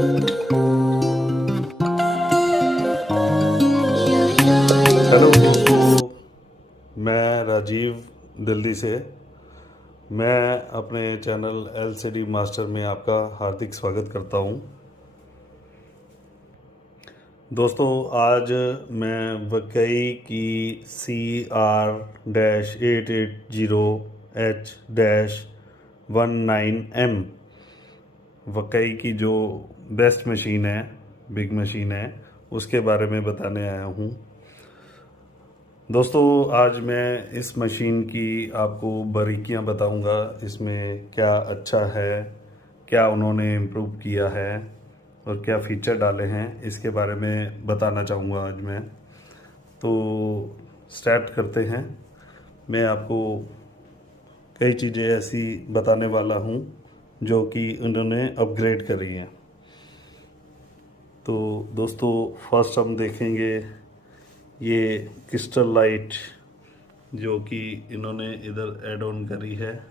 Hello दोस्तों, मैं राजीव दिल्ली से। मैं अपने चैनल एलसीडी मास्टर में आपका हार्दिक स्वागत करता हूं। दोस्तों, आज मैं वकई की CR-880H-19M वकई की जो बेस्ट मशीन है, बिग मशीन है, उसके बारे में बताने आया हूं। दोस्तों, आज मैं इस मशीन की आपको बारीकियां बताऊंगा। इसमें क्या अच्छा है, क्या उन्होंने इम्प्रूव किया है और क्या फीचर डाले हैं, इसके बारे में बताना चाहूँगा आज मैं। तो स्टार्ट करते हैं। मैं आपको कई चीज़ें ऐसी बताने वाला हूँ जो कि उन्होंने अपग्रेड करी हैं। तो दोस्तों, फर्स्ट हम देखेंगे ये क्रिस्टल लाइट जो कि इन्होंने इधर ऐड ऑन करी है,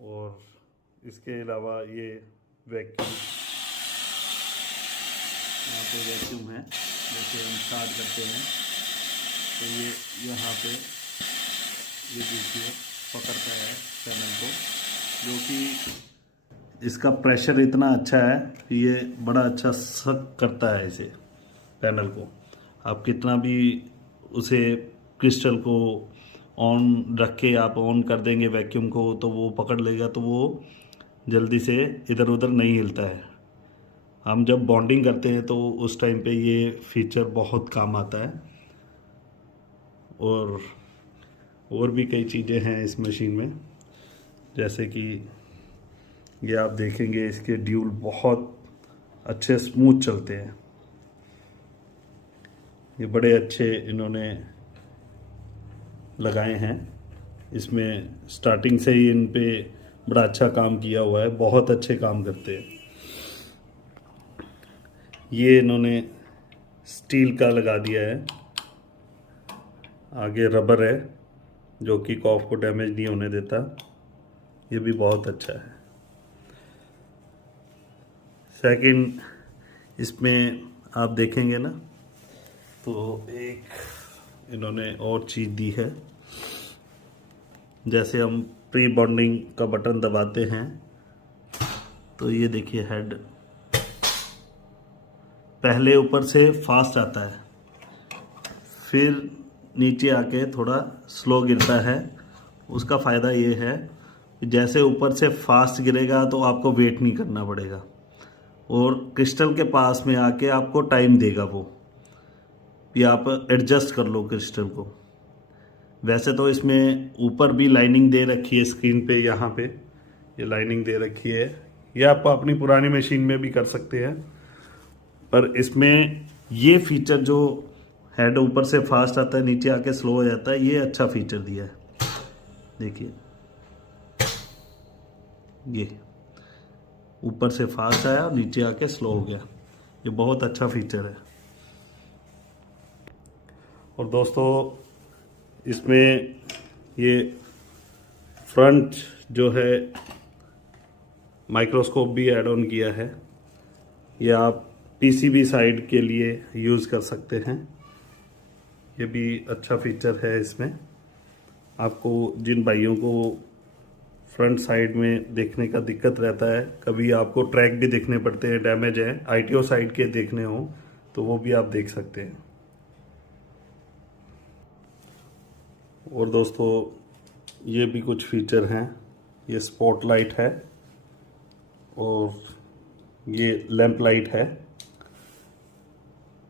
और इसके अलावा ये वैक्यूम, यहाँ पे वैक्यूम है। जैसे हम स्टार्ट करते हैं तो ये यहाँ पे ये देखिए पकड़ता है पैनल को, जो कि इसका प्रेशर इतना अच्छा है कि ये बड़ा अच्छा सक करता है इसे, पैनल को। आप कितना भी उसे क्रिस्टल को ऑन रख के आप ऑन कर देंगे वैक्यूम को, तो वो पकड़ लेगा, तो वो जल्दी से इधर उधर नहीं हिलता है। हम जब बॉन्डिंग करते हैं तो उस टाइम पे ये फीचर बहुत काम आता है। और भी कई चीज़ें हैं इस मशीन में, जैसे कि ये आप देखेंगे इसके ड्यूल बहुत अच्छे स्मूथ चलते हैं। ये बड़े अच्छे इन्होंने लगाए हैं। इसमें स्टार्टिंग से ही इन पे बड़ा अच्छा काम किया हुआ है, बहुत अच्छे काम करते हैं। ये इन्होंने स्टील का लगा दिया है, आगे रबर है जो कि कॉफ को डैमेज नहीं होने देता। ये भी बहुत अच्छा है। सेकंड, इसमें आप देखेंगे ना तो एक इन्होंने और चीज़ दी है। जैसे हम प्री बॉन्डिंग का बटन दबाते हैं तो ये देखिए हेड पहले ऊपर से फास्ट आता है, फिर नीचे आके थोड़ा स्लो गिरता है। उसका फ़ायदा ये है कि जैसे ऊपर से फास्ट गिरेगा तो आपको वेट नहीं करना पड़ेगा, और क्रिस्टल के पास में आके आपको टाइम देगा वो, कि आप एडजस्ट कर लो क्रिस्टल को। वैसे तो इसमें ऊपर भी लाइनिंग दे रखी है, स्क्रीन पे यहाँ पे ये लाइनिंग दे रखी है। ये आप अपनी पुरानी मशीन में भी कर सकते हैं, पर इसमें ये फीचर जो हेड ऊपर से फास्ट आता है, नीचे आके स्लो हो जाता है, ये अच्छा फीचर दिया है। देखिए ये ऊपर से फास्ट आया और नीचे आके स्लो हो गया, ये बहुत अच्छा फीचर है। और दोस्तों, इसमें ये फ्रंट जो है माइक्रोस्कोप भी ऐड ऑन किया है। ये आप पीसीबी साइड के लिए यूज़ कर सकते हैं। ये भी अच्छा फीचर है इसमें। आपको जिन भाइयों को फ्रंट साइड में देखने का दिक्कत रहता है, कभी आपको ट्रैक भी देखने पड़ते हैं, डैमेज है, आईटीओ साइड के देखने हो तो वो भी आप देख सकते हैं। और दोस्तों, ये भी कुछ फीचर हैं। ये स्पॉटलाइट है और ये लैंप लाइट है,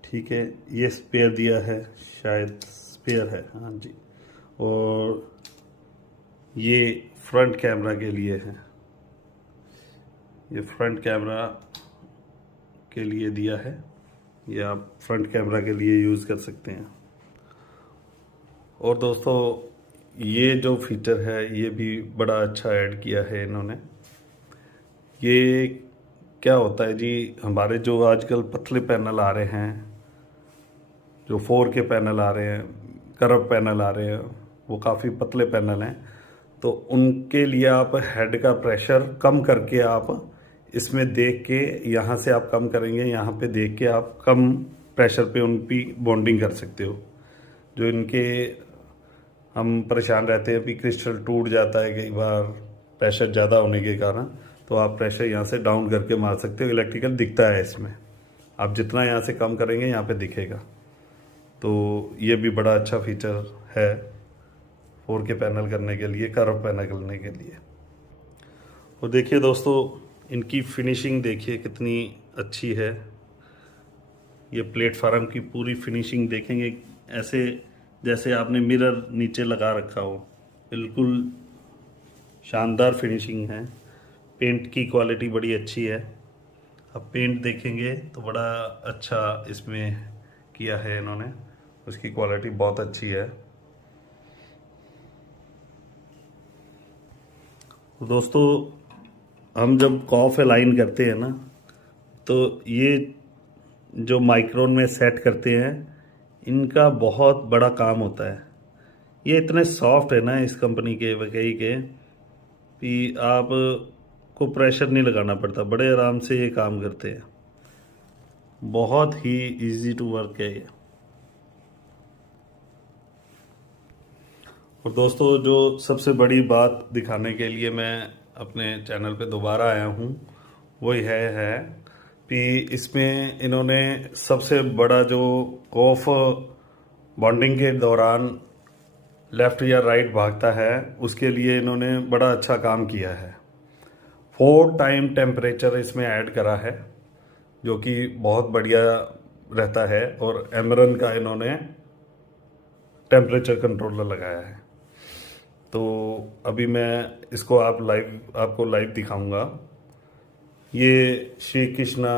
ठीक है। ये स्पेयर दिया है, शायद स्पेयर है, हाँ जी। और ये फ्रंट कैमरा के लिए है, ये फ्रंट कैमरा के लिए दिया है। ये आप फ्रंट कैमरा के लिए यूज़ कर सकते हैं। और दोस्तों, ये जो फीचर है ये भी बड़ा अच्छा ऐड किया है इन्होंने। ये क्या होता है जी, हमारे जो आजकल पतले पैनल आ रहे हैं, जो 4 के पैनल आ रहे हैं, कर्व पैनल आ रहे हैं, वो काफ़ी पतले पैनल हैं, तो उनके लिए आप हेड का प्रेशर कम करके आप इसमें देख के यहाँ से आप कम करेंगे, यहाँ पे देख के आप कम प्रेशर पे उनकी बॉन्डिंग कर सकते हो। जो इनके हम परेशान रहते हैं, अभी क्रिस्टल टूट जाता है कई बार प्रेशर ज़्यादा होने के कारण, तो आप प्रेशर यहाँ से डाउन करके मार सकते हो। इलेक्ट्रिकल दिखता है इसमें, आप जितना यहाँ से कम करेंगे यहाँ पे दिखेगा। तो ये भी बड़ा अच्छा फीचर है 4K पैनल करने के लिए, कर्व पैनल करने के लिए। और देखिए दोस्तों, इनकी फिनिशिंग देखिए कितनी अच्छी है। ये प्लेटफार्म की पूरी फिनिशिंग देखेंगे ऐसे जैसे आपने मिरर नीचे लगा रखा हो, बिल्कुल शानदार फिनिशिंग है। पेंट की क्वालिटी बड़ी अच्छी है। अब पेंट देखेंगे तो बड़ा अच्छा इसमें किया है इन्होंने, उसकी क्वालिटी बहुत अच्छी है। दोस्तों, हम जब कॉफ अलाइन करते हैं ना, तो ये जो माइक्रोन में सेट करते हैं, इनका बहुत बड़ा काम होता है। ये इतने सॉफ्ट है ना इस कंपनी के वकई के कि आप को प्रेशर नहीं लगाना पड़ता, बड़े आराम से ये काम करते हैं। बहुत ही इजी टू वर्क है ये। और दोस्तों, जो सबसे बड़ी बात दिखाने के लिए मैं अपने चैनल पे दोबारा आया हूँ वो यह है कि इसमें इन्होंने सबसे बड़ा जो कॉफ बॉन्डिंग के दौरान लेफ़्ट या राइट भागता है, उसके लिए इन्होंने बड़ा अच्छा काम किया है। 4 टाइम टेम्परेचर इसमें ऐड करा है, जो कि बहुत बढ़िया रहता है। और एमरन का इन्होंने टेम्परेचर कंट्रोलर लगाया है। तो अभी मैं इसको आपको लाइव दिखाऊंगा। ये श्री कृष्णा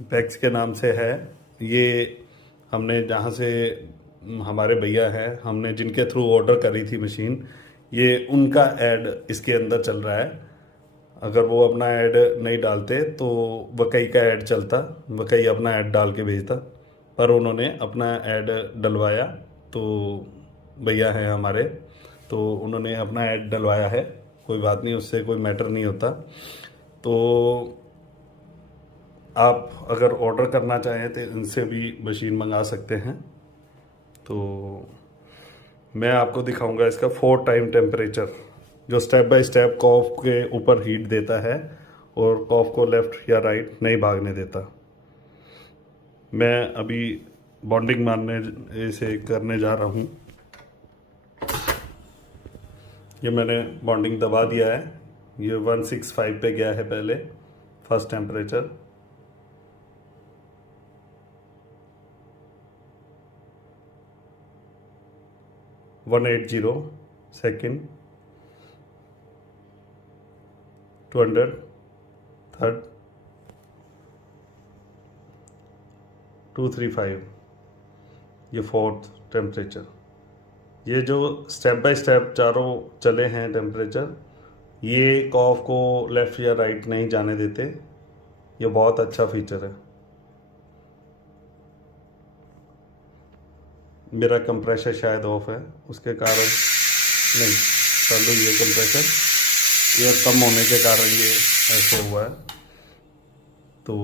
पैक्स के नाम से है। ये हमने जहाँ से हमारे भैया हैं, हमने जिनके थ्रू ऑर्डर करी थी मशीन, ये उनका ऐड इसके अंदर चल रहा है। अगर वो अपना ऐड नहीं डालते तो वकई का ऐड चलता, वकई अपना ऐड डाल के भेजता, पर उन्होंने अपना ऐड डलवाया। तो भैया हैं हमारे, तो उन्होंने अपना ऐड डलवाया है। कोई बात नहीं, उससे कोई मैटर नहीं होता। तो आप अगर ऑर्डर करना चाहें तो इनसे भी मशीन मंगा सकते हैं। तो मैं आपको दिखाऊंगा इसका 4 टाइम टेम्परेचर, जो स्टेप बाय स्टेप कॉफ के ऊपर हीट देता है और कॉफ को लेफ़्ट या राइट नहीं भागने देता। मैं अभी बॉन्डिंग मारने से करने जा रहा हूँ। ये मैंने बॉन्डिंग दबा दिया है। ये 165 पे गया है पहले फर्स्ट टेम्परेचर। सेकेंड, 200 थर्ड, 235, ये फोर्थ टेम्परेचर। ये जो स्टेप बाय स्टेप चारों चले हैं टेम्परेचर, ये कॉफ को लेफ़्ट या राइट नहीं जाने देते। ये बहुत अच्छा फीचर है। मेरा कंप्रेसर शायद ऑफ है, उसके कारण नहीं चालू। ये कंप्रेसर एयर कम होने के कारण ये ऐसे हुआ है। तो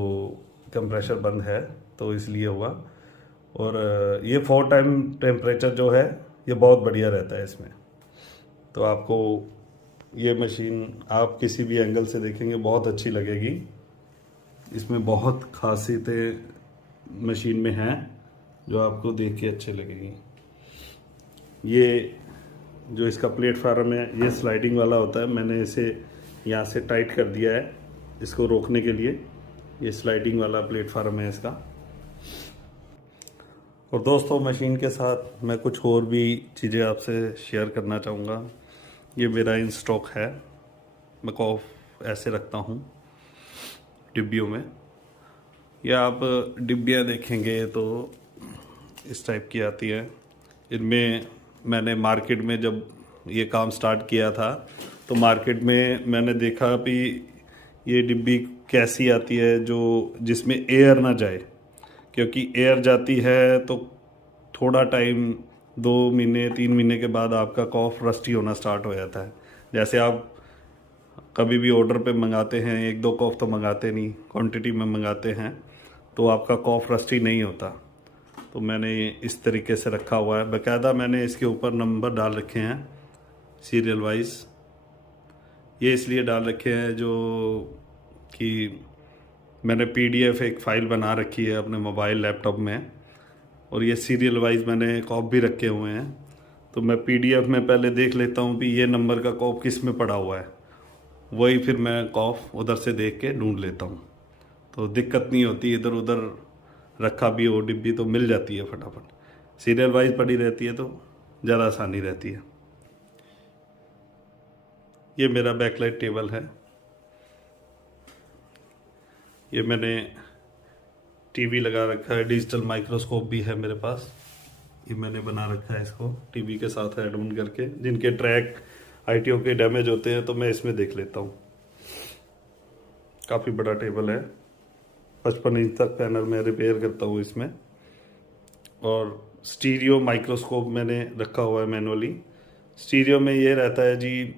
कंप्रेसर बंद है तो इसलिए हुआ। और ये 4 टाइम टेम्परेचर जो है ये बहुत बढ़िया रहता है इसमें। तो आपको ये मशीन आप किसी भी एंगल से देखेंगे बहुत अच्छी लगेगी। इसमें बहुत खासियतें मशीन में हैं जो आपको देख के अच्छे लगेगी। ये जो इसका प्लेटफार्म है ये स्लाइडिंग वाला होता है। मैंने इसे यहाँ से टाइट कर दिया है इसको रोकने के लिए। ये स्लाइडिंग वाला प्लेटफार्म है इसका। और दोस्तों, मशीन के साथ मैं कुछ और भी चीज़ें आपसे शेयर करना चाहूँगा। ये मेरा इन स्टॉक है। मैं कॉफ ऐसे रखता हूँ डिब्बियों में। या आप डिब्बियाँ देखेंगे तो इस टाइप की आती है। इनमें मैंने मार्केट में जब ये काम स्टार्ट किया था तो मार्केट में मैंने देखा कि ये डिब्बी कैसी आती है जो जिसमें एयर ना जाए, क्योंकि एयर जाती है तो थोड़ा टाइम 2 महीने 3 महीने के बाद आपका कॉफ रस्टी होना स्टार्ट हो जाता है। जैसे आप कभी भी ऑर्डर पे मंगाते हैं, 1-2 कॉफ तो मंगाते नहीं, क्वांटिटी में मंगाते हैं तो आपका कॉफ रस्टी नहीं होता। तो मैंने इस तरीके से रखा हुआ है। बाकायदा मैंने इसके ऊपर नंबर डाल रखे हैं सीरियल वाइज। ये इसलिए डाल रखे हैं जो कि मैंने PDF एक फ़ाइल बना रखी है अपने मोबाइल लैपटॉप में, और ये सीरियल वाइज मैंने कॉप भी रखे हुए हैं। तो मैं PDF में पहले देख लेता हूँ कि ये नंबर का कॉप किस में पड़ा हुआ है, वही फिर मैं कॉफ उधर से देख के ढूंढ लेता हूँ। तो दिक्कत नहीं होती, इधर उधर रखा भी हो डिब्बी तो मिल जाती है फटाफट। सीरियल वाइज पड़ी रहती है तो ज़्यादा आसानी रहती है। ये मेरा बैकलाइट टेबल है। ये मैंने टीवी लगा रखा है, डिजिटल माइक्रोस्कोप भी है मेरे पास। ये मैंने बना रखा है इसको टीवी के साथ ऐड ऑन करके। जिनके ट्रैक ITO के डैमेज होते हैं तो मैं इसमें देख लेता हूँ। काफ़ी बड़ा टेबल है, 55 इंच तक पैनल में रिपेयर करता हूँ इसमें। और स्टीरियो माइक्रोस्कोप मैंने रखा हुआ है मैनुअली। स्टीरियो में ये रहता है जी,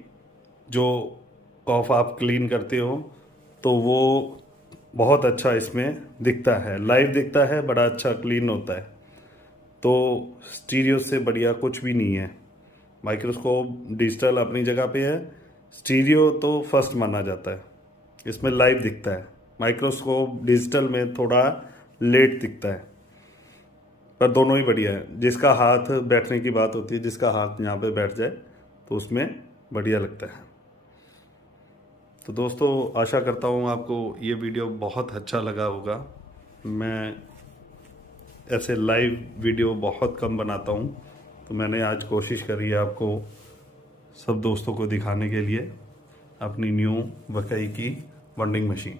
जो कॉफ आप क्लीन करते हो तो वो बहुत अच्छा इसमें दिखता है, लाइव दिखता है, बड़ा अच्छा क्लीन होता है। तो स्टीरियो से बढ़िया कुछ भी नहीं है। माइक्रोस्कोप डिजिटल अपनी जगह पे है, स्टीरियो तो फर्स्ट माना जाता है। इसमें लाइव दिखता है, माइक्रोस्कोप डिजिटल में थोड़ा लेट दिखता है, पर दोनों ही बढ़िया है। जिसका हाथ बैठने की बात होती है, जिसका हाथ यहाँ पे बैठ जाए तो उसमें बढ़िया लगता है। तो दोस्तों, आशा करता हूँ आपको ये वीडियो बहुत अच्छा लगा होगा। मैं ऐसे लाइव वीडियो बहुत कम बनाता हूँ, तो मैंने आज कोशिश करी है आपको सब दोस्तों को दिखाने के लिए अपनी न्यू वकई की बॉन्डिंग मशीन।